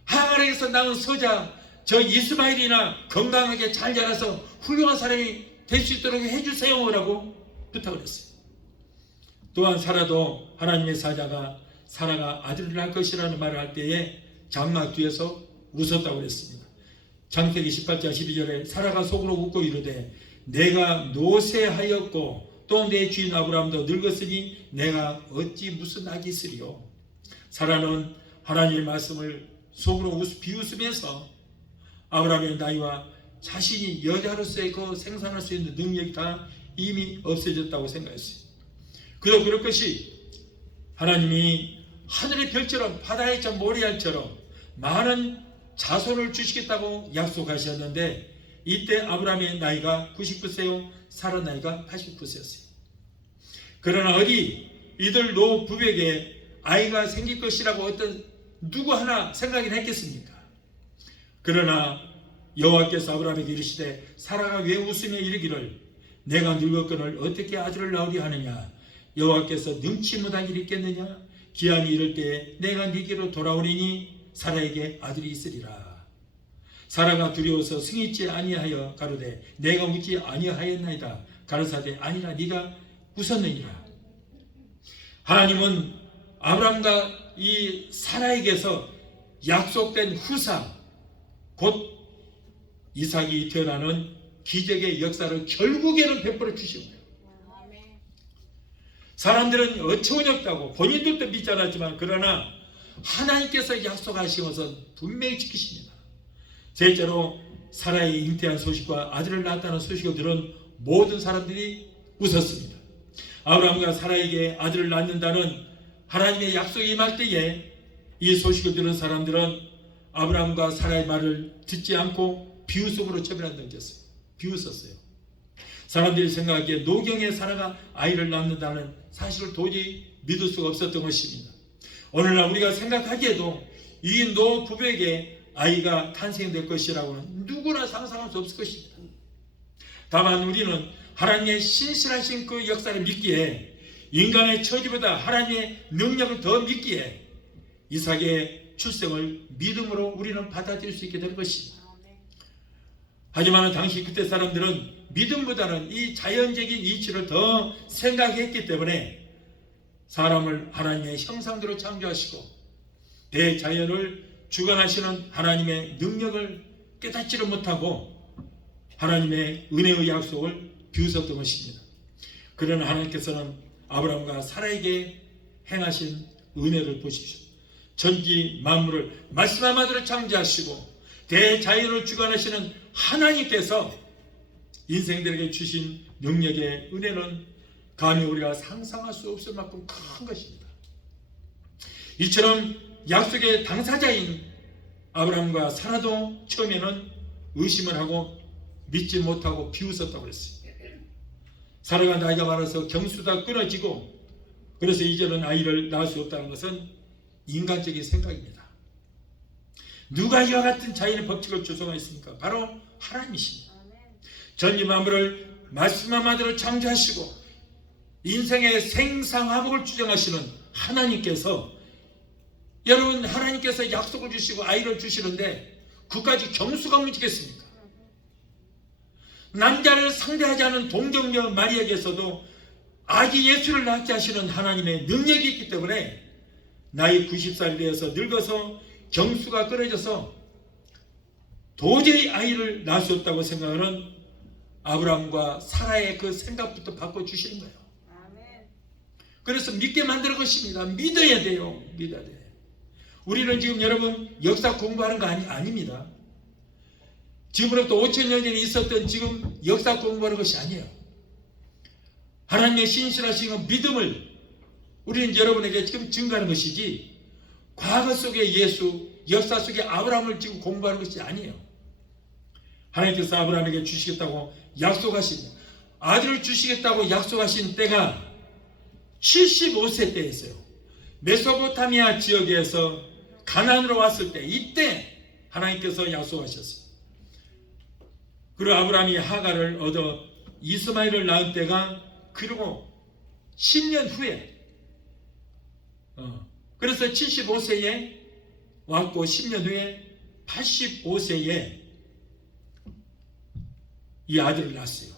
하갈에게서 낳은 서자 저 이스마엘이나 건강하게 잘 자라서 훌륭한 사람이 될 수 있도록 해주세요 라고 부탁을 했어요. 또한 사라도 하나님의 사자가 사라가 아들을 낳을 것이라는 말을 할 때에 장막 뒤에서 웃었다고 그랬습니다. 창세기 18장 12절에 사라가 속으로 웃고 이르되 내가 노쇠하였고 또 내 주인 아브라함도 늙었으니 내가 어찌 무슨 악이 있으리요. 사라는 하나님의 말씀을 속으로 비웃으면서 아브라함의 나이와 자신이 여자로서의 그 생산할 수 있는 능력이 다 이미 없어졌다고 생각했어요. 그도 그럴 것이 하나님이 하늘의 별처럼 바다의 저 모래알처럼 많은 자손을 주시겠다고 약속하셨는데 이때 아브라함의 나이가 99세요 사라 나이가 89세였어요. 그러나 어디 이들 노부백에 아이가 생길 것이라고 어떤 누구 하나 생각이 했겠습니까? 그러나 여호와께서 아브라함에게 이르시되 사라가 왜 웃으며 이르기를 내가 늙었거늘 어떻게 아들을 낳으리 하느냐? 여호와께서 능치 못한 일이 있겠느냐? 기한이 이를 때에 내가 네게로 돌아오리니 사라에게 아들이 있으리라. 사라가 두려워서 승있지 아니하여 가로되 내가 웃지 아니하였나이다. 가로사대 아니라 네가 웃었느니라. 하나님은 아브라함과 이 사라에게서 약속된 후사 곧 이삭이 태어나는 기적의 역사를 결국에는 베풀어 주신 거예요. 사람들은 어처구니없다고 본인들도 믿지 않았지만 그러나 하나님께서 약속하신 것은 분명히 지키십니다. 셋째로 사라의 잉태한 소식과 아들을 낳았다는 소식을 들은 모든 사람들이 웃었습니다. 아브라함과 사라에게 아들을 낳는다는 하나님의 약속이 임할 때에 이 소식을 들은 사람들은 아브라함과 사라의 말을 듣지 않고 비웃음으로 처벌한 던졌어요. 비웃었어요. 사람들이 생각하기에 노경의 사라가 아이를 낳는다는 사실을 도저히 믿을 수가 없었던 것입니다. 오늘날 우리가 생각하기에도 이 노부백에 아이가 탄생될 것이라고는 누구나 상상할 수 없을 것입니다. 다만 우리는 하나님의 신실하신 그 역사를 믿기에 인간의 처지보다 하나님의 능력을 더 믿기에 이삭의 출생을 믿음으로 우리는 받아들일 수 있게 될 것입니다. 하지만 당시 그때 사람들은 믿음보다는 이 자연적인 이치를 더 생각했기 때문에 사람을 하나님의 형상대로 창조하시고 대자연을 주관하시는 하나님의 능력을 깨닫지를 못하고 하나님의 은혜의 약속을 비웃었던 것입니다. 그러나 하나님께서는 아브라함과 사라에게 행하신 은혜를 보십시오. 천지 만물을 말씀 한마디로 창조하시고 대자연을 주관하시는 하나님께서 인생들에게 주신 능력의 은혜는 감히 우리가 상상할 수 없을 만큼 큰 것입니다. 이처럼 약속의 당사자인 아브라함과 사라도 처음에는 의심을 하고 믿지 못하고 비웃었다고 했어요. 사라가 나이가 많아서 경수가 끊어지고 그래서 이제는 아이를 낳을 수 없다는 것은 인간적인 생각입니다. 누가 이와 같은 자연의 법칙을 조성하였습니까? 바로 하나님이십니다. 전지 만물을 말씀 한마디로 창조하시고 인생의 생사화복을 주정하시는 하나님께서 여러분 하나님께서 약속을 주시고 아이를 주시는데 그까지 경수가 문지겠습니까? 남자를 상대하지 않은 동정녀 마리아에게서도 아기 예수를 낳게 하시는 하나님의 능력이 있기 때문에 나이 90살이 되어서 늙어서 경수가 끊어져서 도저히 아이를 낳을 수 없다고 생각하는 아브라함과 사라의 그 생각부터 바꿔주시는 거예요. 그래서 믿게 만드는 것입니다. 믿어야 돼요. 믿어야 돼요. 우리는 지금 여러분 역사 공부하는 거 아닙니다. 지금으로부터 5,000년 전에 있었던 지금 역사 공부하는 것이 아니에요. 하나님의 신실하신 믿음을 우리는 여러분에게 지금 증거하는 것이지 과거 속의 예수, 역사 속의 아브라함을 지금 공부하는 것이 아니에요. 하나님께서 아브라함에게 주시겠다고 약속하신 아들을 주시겠다고 약속하신 때가 75세 때였어요. 메소포타미아 지역에서 가나안으로 왔을 때 이때 하나님께서 약속하셨어요. 그리고 아브라함이 하가를 얻어 이스마엘을 낳은 때가 그리고 10년 후에 그래서 75세에 왔고 10년 후에 85세에 이 아들을 낳았어요.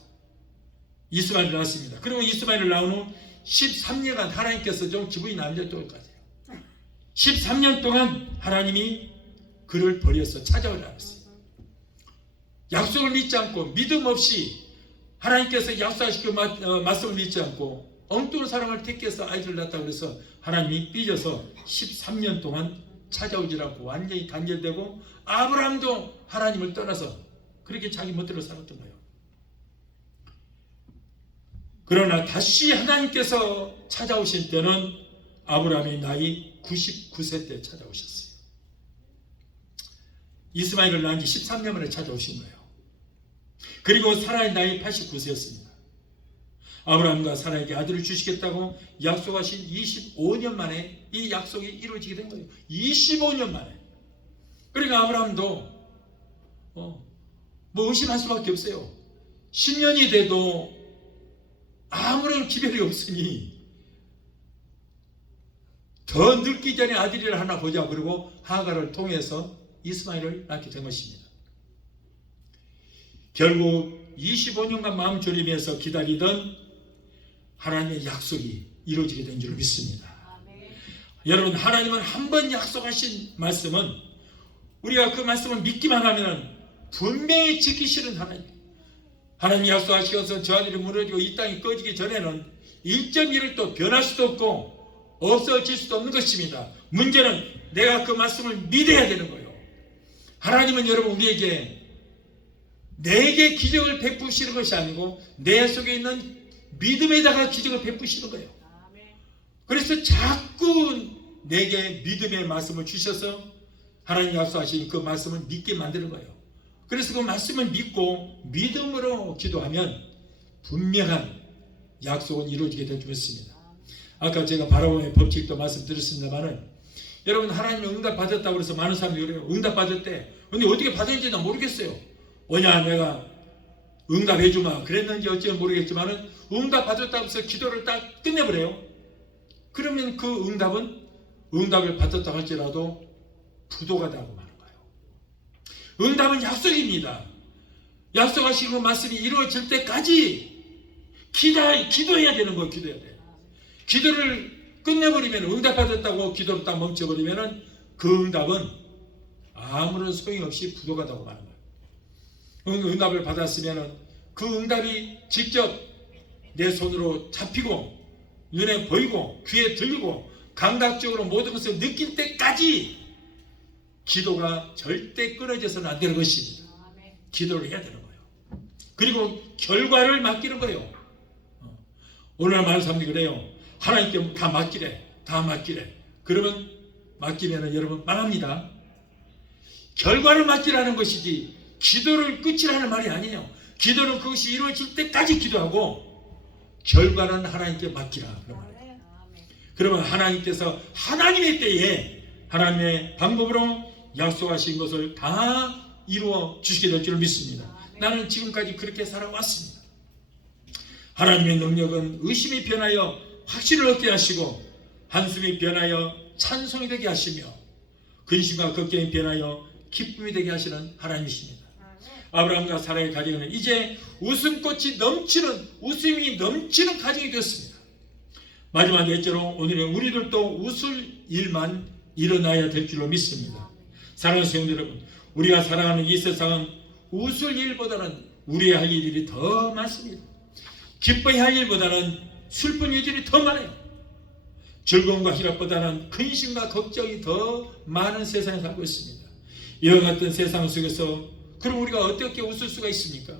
이스마엘을 낳았습니다. 그리고 이스마엘을 낳은 후 13년간 하나님께서 좀 기분이 나빴을 것 같아요. 13년 동안 하나님이 그를 버려서 찾아오라 했어요. 약속을 믿지 않고 믿음 없이 하나님께서 약속하시고 말씀을 믿지 않고 엉뚱한 사람을 택해서 아이들을 낳았다고 해서 하나님이 삐져서 13년 동안 찾아오지 않고 완전히 단절되고 아브라함도 하나님을 떠나서 그렇게 자기 멋대로 살았던 거예요. 그러나 다시 하나님께서 찾아오신 때는 아브라함의 나이 99세 때 찾아오셨어요. 이스마엘을 낳은 지 13년 만에 찾아오신 거예요. 그리고 사라의 나이 89세였습니다. 아브라함과 사라에게 아들을 주시겠다고 약속하신 25년 만에 이 약속이 이루어지게 된 거예요. 25년 만에. 그러니까 아브라함도 뭐 의심할 수밖에 없어요. 10년이 돼도 아무런 기별이 없으니 더 늙기 전에 아들을 하나 보자. 그리고 하가를 통해서 이스마엘을 낳게 된 것입니다. 결국 25년간 마음 졸이면서 기다리던 하나님의 약속이 이루어지게 된 줄 믿습니다. 여러분, 하나님은 한 번 약속하신 말씀은 우리가 그 말씀을 믿기만 하면 분명히 지키시는 하나님. 하나님 약속하셔서 저 하늘이 무너지고 이 땅이 꺼지기 전에는 1.1도 변할 수도 없고 없어질 수도 없는 것입니다. 문제는 내가 그 말씀을 믿어야 되는 거예요. 하나님은 여러분 우리에게 내게 기적을 베푸시는 것이 아니고 내 속에 있는 믿음에다가 기적을 베푸시는 거예요. 그래서 자꾸 내게 믿음의 말씀을 주셔서 하나님 약속하신 그 말씀을 믿게 만드는 거예요. 그래서 그 말씀을 믿고 믿음으로 기도하면 분명한 약속은 이루어지게 될 줄 믿습니다. 아까 제가 바라봄의 법칙도 말씀드렸습니다만은 여러분, 하나님의 응답 받았다고 해서 많은 사람들이 그래요. 응답 받았대. 근데 어떻게 받았는지 나 모르겠어요. 왜냐, 내가 응답해 주마 그랬는지 어찌는 모르겠지만은 응답 받았다고 해서 기도를 딱 끝내버려요. 그러면 그 응답을 받았다 할지라도 부도가 나고 마는 거예요. 응답은 약속입니다. 약속하신 그 말씀이 이루어질 때까지 기도해야 되는 거예요. 기도해야 돼요. 기도를 끝내버리면, 응답받았다고 기도를 딱 멈춰버리면 그 응답은 아무런 소용이 없이 부도가 나고 마는 거예요. 응답을 받았으면 그 응답이 직접 내 손으로 잡히고 눈에 보이고 귀에 들리고 감각적으로 모든 것을 느낄 때까지 기도가 절대 끊어져서는 안 되는 것입니다. 기도를 해야 되는 거예요. 그리고 결과를 맡기는 거예요. 오늘 많은 사람들이 그래요. 하나님께 다 맡기래. 그러면 맡기면 여러분 망합니다. 결과를 맡기라는 것이지 기도를 끝이라는 말이 아니에요. 기도는 그것이 이루어질 때까지 기도하고 결과는 하나님께 맡기라. 그러면 하나님께서 하나님의 때에 하나님의 방법으로 약속하신 것을 다 이루어 주시게 될 줄 믿습니다. 나는 지금까지 그렇게 살아왔습니다. 하나님의 능력은 의심이 변하여 확신을 얻게 하시고 한숨이 변하여 찬송이 되게 하시며 근심과 걱정이 변하여 기쁨이 되게 하시는 하나님이십니다. 아브라함과 사라의 가정은 이제 웃음이 넘치는 가정이 되었습니다. 마지막 넷째로 오늘은 우리들도 웃을 일만 일어나야 될 줄로 믿습니다. 사랑하는 성도 여러분, 우리가 살아가는 이 세상은 웃을 일보다는 우리의 할 일이 더 많습니다. 기뻐야 할 일보다는 슬픈 일들이 더 많아요. 즐거움과 희락보다는 근심과 걱정이 더 많은 세상에 살고 있습니다. 이와 같은 세상 속에서 그럼 우리가 어떻게 웃을 수가 있습니까?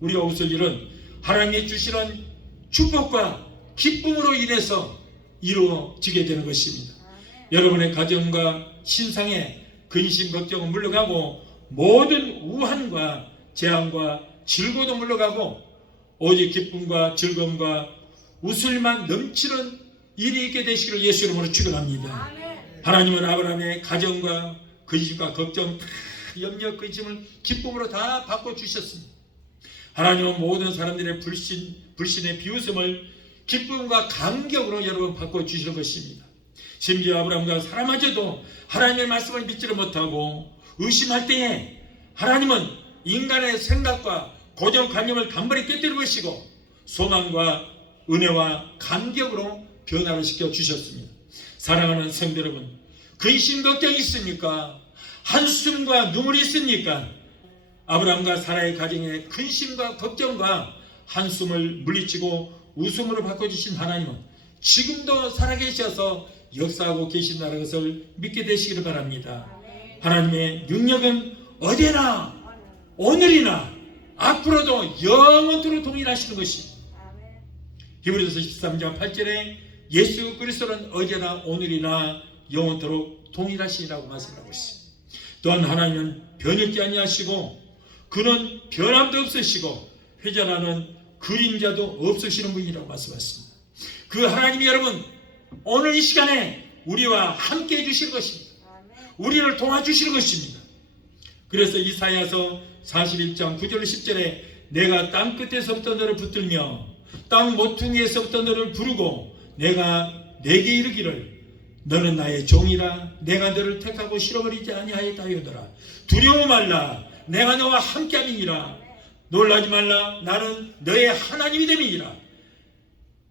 우리가 웃을 일은 하나님이 주시는 축복과 기쁨으로 인해서 이루어지게 되는 것입니다. 여러분의 가정과 신상에 근심 걱정은 물러가고 모든 우환과 재앙과 질고도 물러가고 오직 기쁨과 즐거움과 웃을만 넘치는 일이 있게 되시기를 예수 이름으로 축원합니다. 하나님은 아브라함의 가정과 근심과 걱정 다 염려 근심을 기쁨으로 다 바꿔주셨습니다. 하나님은 모든 사람들의 불신의 비웃음을 기쁨과 감격으로 여러분 바꿔주시는 것입니다. 심지어 아브라함과 사라마저도 하나님의 말씀을 믿지를 못하고 의심할 때에 하나님은 인간의 생각과 고정관념을 단번에 깨뜨릴 것이고 소망과 은혜와 감격으로 변화를 시켜주셨습니다. 사랑하는 성도 여러분, 근심 걱정이 있습니까? 한숨과 눈물이 있습니까? 아브라함과 사라의 가정에 근심과 걱정과 한숨을 물리치고 웃음으로 바꿔주신 하나님은 지금도 살아계셔서 역사하고 계신다는 것을 믿게 되시기를 바랍니다. 하나님의 능력은 어제나 오늘이나 앞으로도 영원토록 동일하시는 것입니다. 히브리서 13장 8절에 예수 그리스도는 어제나 오늘이나 영원토록 동일하시라고 말씀하고 있습니다. 또한 하나님은 변혁지 아니하시고 그는 변함도 없으시고 회전하는 그림자도 없으시는 분이라고 말씀하셨습니다. 그 하나님이 여러분 오늘 이 시간에 우리와 함께 해주실 것입니다. 우리를 도와주실 것입니다. 그래서 이사야서 41장 9절 10절에 내가 땅 끝에서부터 너를 붙들며 땅 모퉁이에서부터 너를 부르고 내가 내게 이르기를 너는 나의 종이라 내가 너를 택하고 실어버리지 아니하였다하더라. 두려워 말라 내가 너와 함께함이니라. 놀라지 말라 나는 너의 하나님이 됨이니라.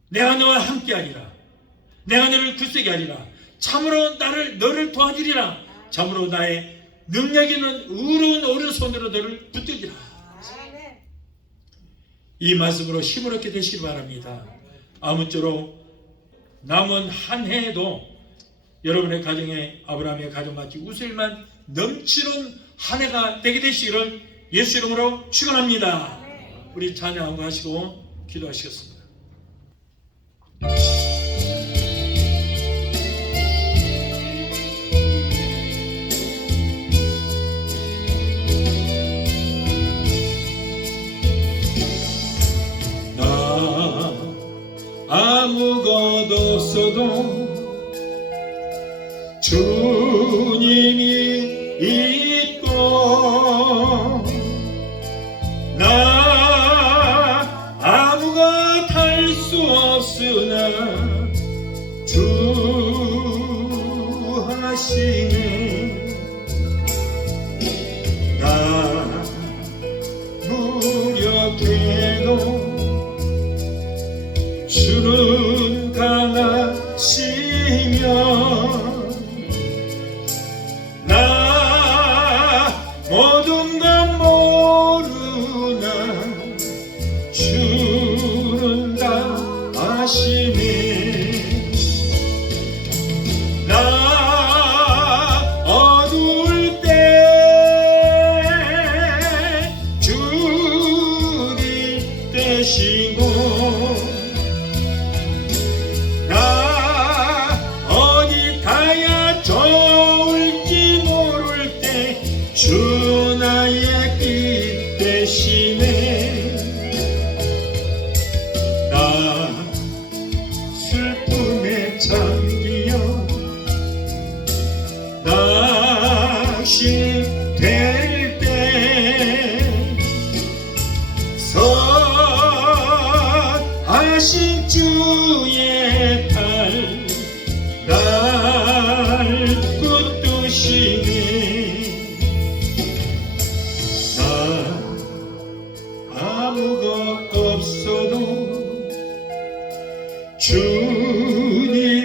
내가 너와 함께하리라. 내가 너를 굳세게 하리라. 참으로 너를 도와주리라. 참으로 나의 능력 있는 의로운 오른손으로 너를 붙들리라. 이 말씀으로 힘을 얻게 되시기 바랍니다. 아무쪼록 남은 한 해에도 여러분의 가정에 아브라함의 가정같이 웃을만 넘치는 한 해가 되게 되시기를 예수 이름으로 축원합니다. 우리 찬양하고 하시고 기도하시겠습니다. 나 아무것도 없어도 주님이 있고 나 아무것 할 수 없으나 주 하시네. 나 무력해도 주는 강하시며 모든 건 모르나 주는 다 아시네. 나 어두울 때 주님 되시고 나 어디 가야 좋을지 모를 때 주 나의 빛 되시네. 나 슬픔에 잠기어 낙심될 때 선하신 주의 팔 날 붙드시네. 아무것 없어도 주님이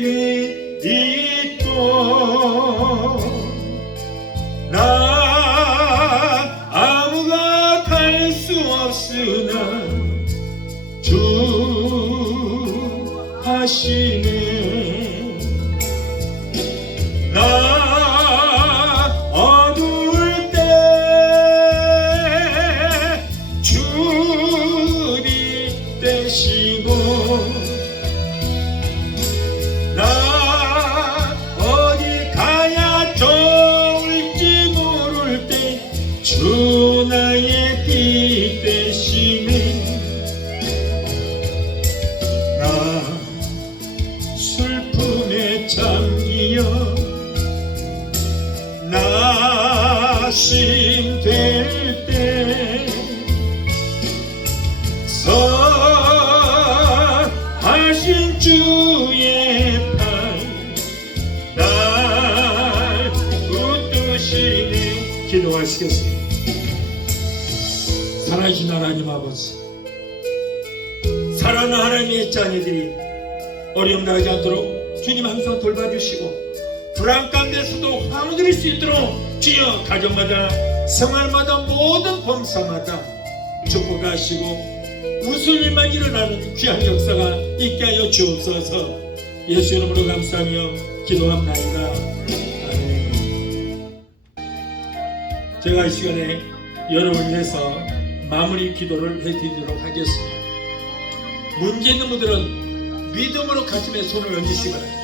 있고 나 아무것 할 수 없으나 주 하시네. 나 어두울 때 주님 되시고 나 어디 가야 좋을지 모를 때 주 나의 빛 되시네. 나 슬픔에 잠기어 낙심될 때 선하신 주의 팔 날 붙드시니. 기도하시겠습니다. 살아계신 하나님 아버지, 사랑하는 하나님의 자녀들이 어려움 나지 않도록 주님 항상 돌봐주시고 불안 가운데서도 화를 드릴 수 있도록 주여 가정마다 생활마다 모든 범사마다 축복하시고 무슨 일만 일어나는 귀한 역사가 있게 하여 주옵소서. 예수 이름으로 감사하며 기도합나이다. 아멘. 제가 이 시간에 여러분을 위해서 마무리 기도를 해드리도록 하겠습니다. 문제 있는 분들은 믿음으로 가슴에 손을 얹으시기 바랍니다.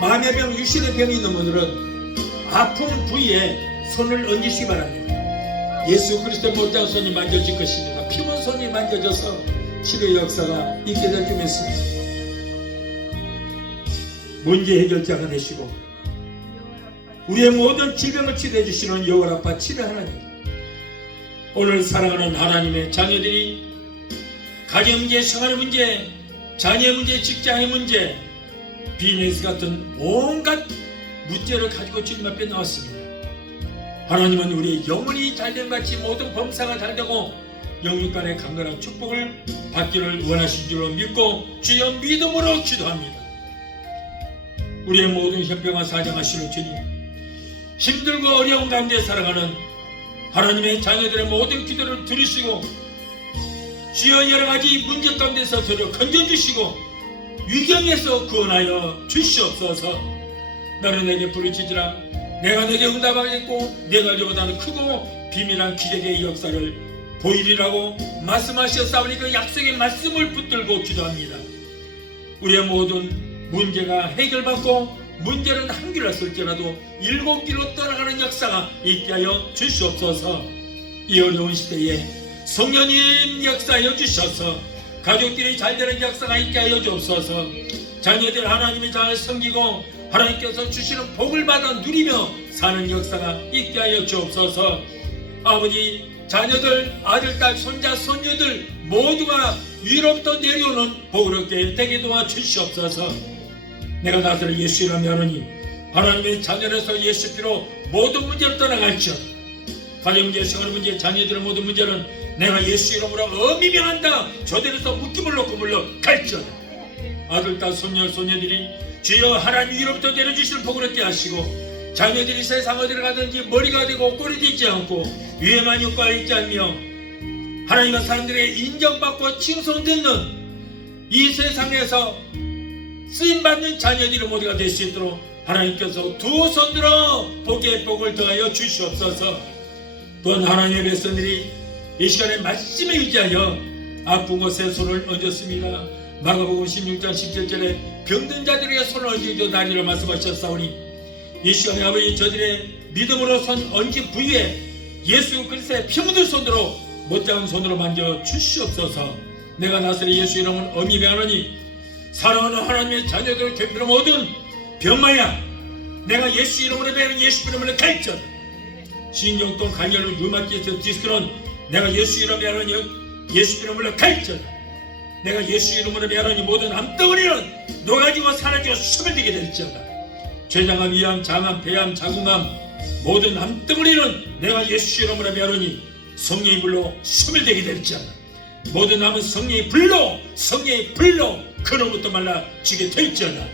마음의 병, 육신의 병이 있는 분들은 아픈 부위에 손을 얹으시기 바랍니다. 예수 그리스도의 못다한 손이 만져질 것입니다. 피문 손이 만져져서 치료의 역사가 있게 될 줄 믿습니다. 문제 해결자가 되시고 우리의 모든 질병을 치료해 주시는 여호와라파 치료 하나님, 오늘 사랑하는 하나님의 자녀들이 가정 문제, 생활의 문제, 자녀의 문제, 직장의 문제, 비즈니스 같은 온갖 문제를 가지고 주님 앞에 나왔습니다. 하나님은 우리의 영혼이 잘됨 같이 모든 범사가 잘되고 영육간의 강건한 축복을 받기를 원하신 줄로 믿고 주여 믿음으로 기도합니다. 우리의 모든 현병과 사정하시는 주님, 힘들고 어려운 가운데 살아가는 하나님의 자녀들의 모든 기도를 들으시고 주여 여러가지 문제 가운데서 저를 건져주시고 위경에서 구원하여 주시옵소서. 나는 내게 부르짖으라 내가 내게 응답하겠고 내가 너보다는 크고 비밀한 기적의 역사를 보이리라고 말씀하셨사오니 그 약속의 말씀을 붙들고 기도합니다. 우리의 모든 문제가 해결받고 문제는 한 길로 쓸지라도 7길로 떠나가는 역사가 있게 하여 주시옵소서. 이 어려운 시대에 성령님 역사하여 주셔서 가족끼리 잘되는 역사가 있게 하여 주옵소서. 자녀들 하나님의 잘 섬기고 하나님께서 주시는 복을 받아 누리며 사는 역사가 있게 하여 주옵소서. 아버지, 자녀들, 아들, 딸, 손자, 손녀들 모두가 위로부터 내려오는 복을 얻게 되게 도와주시옵소서. 내가 나서를 예수 이름으로 하노니 하나님의 자녀로서 예수 피로 모든 문제를 떠나갈지어다. 가정 문제, 생활 문제, 자녀들의 모든 문제는 내가 예수 이름으로 엄히 명한다. 저들에서 묶임을 놓고 물러갈지어다. 아들, 딸, 손녀, 손녀들이 주여 하나님 위로부터 내려주시는 복을 얻게 하시고 자녀들이 세상 어디를 가든지 머리가 되고 꼴이 되지 않고 위에만 효과가 있지 않으며 하나님과 사람들에게 인정받고 칭송듣는 이 세상에서 쓰임받는 자녀들이 모두가 될 수 있도록 하나님께서 두 손으로 복의 복을 더하여 주시옵소서. 또한 하나님의 백성들이 이 시간에 말씀에 의지하여 아픈 곳에 손을 얹었습니다. 마가복음 16장 17절에 병든 자들에게 손을 얹으려 나리라 말씀하셨사오니 이 시간에 아버지 저들의 믿음으로 손 얹은 부위에 예수 그리스도의 피 묻은 손으로 못장은 손으로 만져 주시옵소서. 내가 나서리 예수 이름은 엄히 명하노니 사랑하는 하나님의 자녀들을 괴롭히는 모든 병마야 내가 예수 이름으로 배우는 예수 이름으로 갈지어다. 신경통, 간혈은, 류마티스, 디스크는 내가 예수 이름으로 하노니 예수 이름으로 갈지어다. 내가 예수 이름으로 하노니 모든 암덩어리는 녹아지고 사라지고 소멸되게 될지어다. 췌장암, 위암, 장암, 폐암, 자궁암 모든 암덩어리는 내가 예수 이름으로 하노니 성령의 불로 소멸되게 될지어다. 모든 암은 성령의 불로 그로부터 말라지게 될지어다.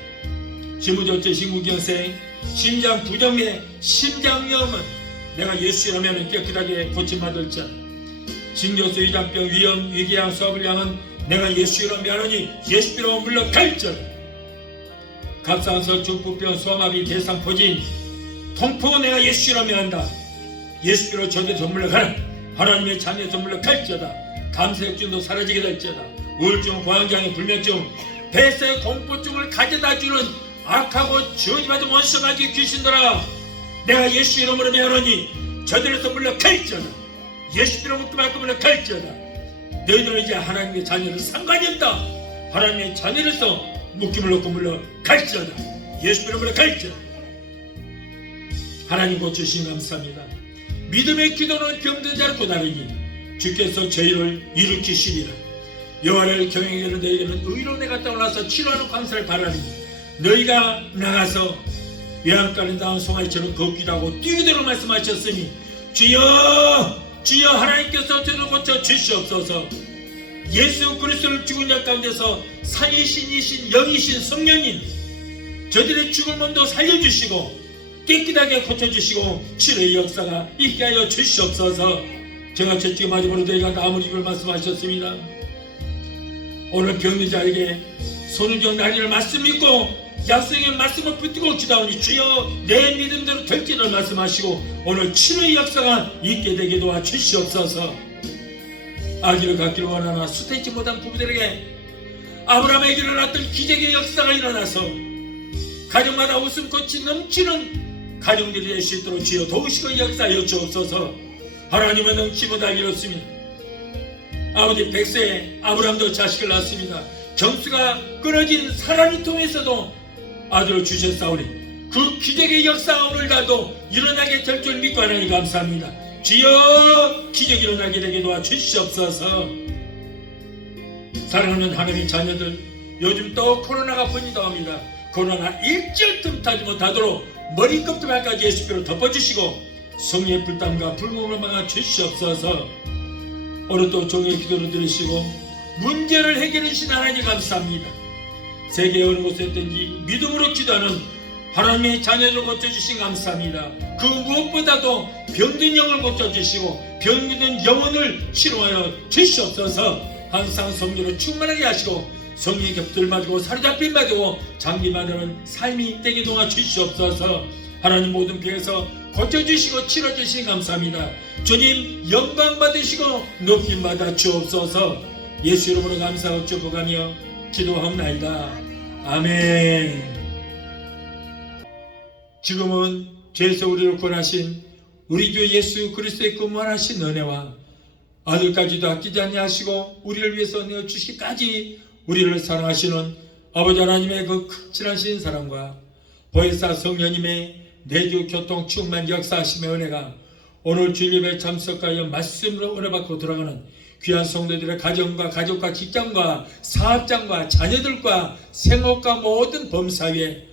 심부전증, 심근경색, 심장 부정맥, 심장염은 내가 예수 이름으로 깨끗하게 고침받을지어다. 신경수, 위장병, 위염, 위궤양, 소화불량은 내가 예수 이름으로 하노니 예수 이름으로 물러갈지어다. 갑상선, 중풍병, 소아마비, 대상포진, 통풍은 내가 예수 이름으로 한다. 예수 이름으로 저들에서 물러가라. 하나님의 자녀에서 물러갈지어다. 감색증도 사라지게 될지어다. 우울증, 공황장애, 불면증, 폐쇄 공포증을 가져다주는 악하고 저주받은 원수마귀 귀신들아 내가 예수 이름으로 명하노니 저들에서 물러갈지어다. 예수 이름으로 물러갈지어다. 너희들은 이제 하나님의 자녀를 상관이 없다. 하나님의 자녀로서 묶임을 놓고 물러갈지어다. 예수 이름으로 갈지어다. 하나님 고쳐주신 감사합니다. 믿음의 기도는 병든 자를 고나르니 주께서 저희를 일으키시리라. 여호와를 경외하는 너희에게는 의로 내가 떠나서 치료하는 광사를 바라니 너희가 나가서 외양간에 나온 송아지처럼 걷기도 하고 뛰기도록 말씀하셨으니 주여 주여 하나님께서 저를 고쳐 주시옵소서. 예수 그리스도를 죽은 자 가운데서 살이신 이신 영이신 성령님 저들의 죽은 몸도 살려주시고 깨끗하게 고쳐주시고 치료의 역사가 있게 하여 주시옵소서. 제가 채찍 마지막으로 너희가 나무를 입을 말씀하셨습니다. 오늘 병든 자에게 손은정 나리를 말씀 믿고 약속의 말씀을 붙들고 기도하니 주여 내 믿음대로 될지를 말씀하시고 오늘 치료의 역사가 있게 되게 도와주시옵소서. 아기를 갖기를 원하나 수태지 못한 부부들에게 아브라함에게 일어났던 기적의 역사가 일어나서 가정마다 웃음꽃이 넘치는 가정들이 될 수 있도록 주여 도우시고 역사하여 주옵소서. 하나님은 능치 못할 일 없습니다. 아버지 백세에 아브라함도 자식을 낳았습니다. 정수가 끊어진 사람을 통해서도 아들을 주셨사오니 그 기적의 역사가 오늘날도 일어나게 될 줄 믿고 하나님 감사합니다. 주여 기적이 일어나게 되게 도와주시옵소서. 사랑하는 하나님의 자녀들, 요즘 또 코로나가 번지다고 합니다. 코로나 일절 틈타지 못하도록 머리끝부터 발까지 예수께로 덮어주시고 성령의 불담과 불금을 막아 주시옵소서. 오늘 또 종의 기도를 들으시고 문제를 해결해 주신 하나님 감사합니다. 세계 어느 곳에 있든지 믿음으로 기도하는 하나님의 자녀를 고쳐주신 감사합니다. 그 무엇보다도 병든 영을 고쳐주시고 병든 영혼을 치료하여 주시옵소서. 항상 성령으로 충만하게 하시고 성령의 겹들 맞고 사로잡힘 받고 장기 받는 삶이 되게 도와주시옵소서. 하나님 모든 병에서 고쳐주시고 치료주시니 감사합니다. 주님 영광 받으시고 높임 받아 주옵소서. 예수 이름으로 감사하고 축복하며 기도하옵나이다. 아멘. 지금은 죄에서 우리를 구원하신 우리 주 예수 그리스도의 근무하신 은혜와 아들까지도 아끼지 아니하시고 우리를 위해서 내어주시기까지 우리를 사랑하시는 아버지 하나님의 그 극진하신 사랑과 보혜사 성령님의 내주 교통 충만 역사하심의 은혜가 오늘 주일 예배에 참석하여 말씀으로 은혜받고 들어가는 귀한 성도들의 가정과 가족과 직장과 사업장과 자녀들과 생업과 모든 범사위에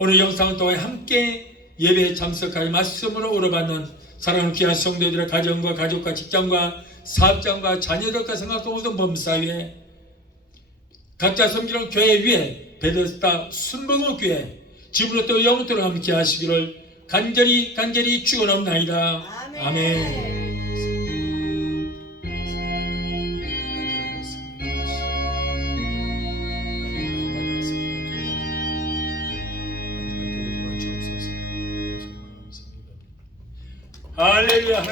오늘 영상을 통해 함께 예배에 참석하여 말씀으로 은혜받는 사랑하는 귀한 성도들의 가정과 가족과 직장과 사업장과 자녀들과 생각과 모든 범사위에 각자 섬기는 교회 위에 베데스다 순복음교회 지금부터 영원토록 함께 하시기를 간절히 축원합나이다. 아멘. 할렐루야.